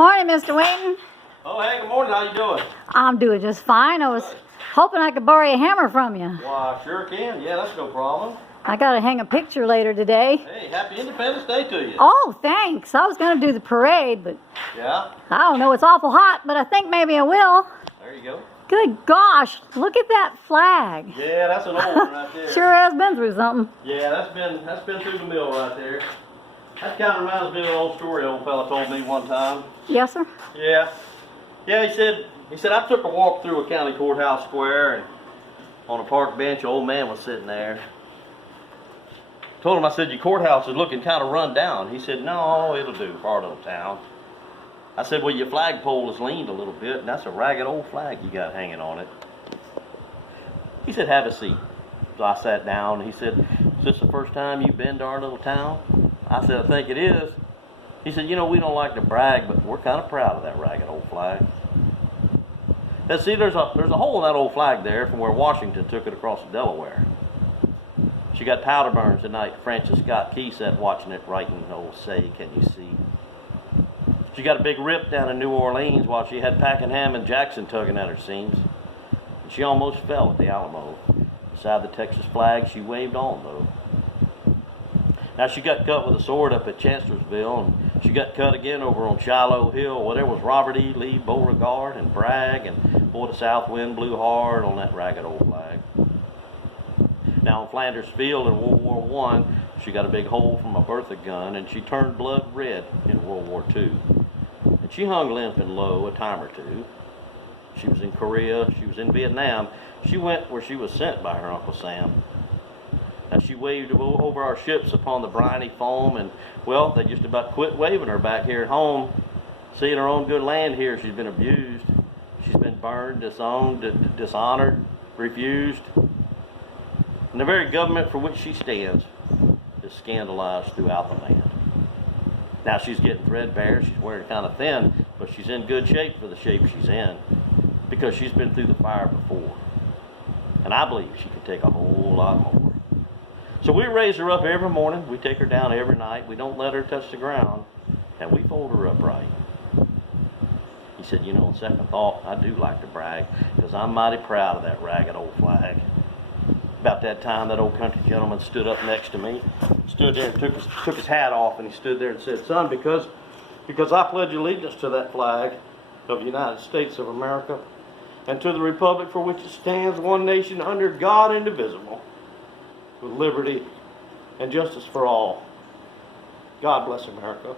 Morning, Mr. Wayne. Oh, hey, good morning. How you doing? I'm doing just fine. I was hoping I could borrow a hammer from you. Well, I sure can. Yeah, that's no problem. I got to hang a picture later today. Hey, happy Independence Day to you. Oh, thanks. I was going to do the parade, but Yeah? I don't know. It's awful hot, but I think maybe I will. There you go. Good gosh, look at that flag. Yeah, that's an old one right there. Sure has been through something. Yeah, that's been through the mill right there. That kind of reminds me of an old story old fella told me one time. Yes, sir? Yeah. Yeah, he said I took a walk through a county courthouse square, and on a park bench, an old man was sitting there. Told him, I said, your courthouse is looking kind of run down. He said, no, it'll do for our little town. I said, well, your flagpole has leaned a little bit, and that's a ragged old flag you got hanging on it. He said, have a seat. So I sat down, and he said, is this the first time you've been to our little town? I said, I think it is. He said, you know, we don't like to brag, but we're kind of proud of that ragged old flag. Now, see, there's a hole in that old flag there from where Washington took it across the Delaware. She got powder burns the night Francis Scott Key sat watching it writing, oh, say, can you see? She got a big rip down in New Orleans while she had Pakenham and Jackson tugging at her seams. And she almost fell at the Alamo. Beside the Texas flag, she waved on, though. Now, she got cut with a sword up at Chancellorsville, and she got cut again over on Shiloh Hill. Well, there was Robert E. Lee, Beauregard, and Bragg, and boy, the south wind blew hard on that ragged old flag. Now, on Flanders Field in World War I, she got a big hole from a Bertha gun, and she turned blood red in World War II. And she hung limp and low a time or two. She was in Korea, she was in Vietnam. She went where she was sent by her Uncle Sam. Now, she waved over our ships upon the briny foam, and, well, they just about quit waving her back here at home. Seeing her own good land here, she's been abused. She's been burned, disowned, dishonored, refused. And the very government for which she stands is scandalized throughout the land. Now, she's getting threadbare, she's wearing kind of thin, but she's in good shape for the shape she's in, because she's been through the fire before. And I believe she could take a whole lot more. So we raise her up every morning, we take her down every night, we don't let her touch the ground, and we fold her up right. He said, you know, on second thought, I do like to brag, because I'm mighty proud of that ragged old flag. About that time, that old country gentleman stood up next to me, stood there and took his hat off, and he stood there and said, son, because I pledge allegiance to that flag of the United States of America, and to the republic for which it stands, one nation under God, indivisible, with liberty and justice for all. God bless America.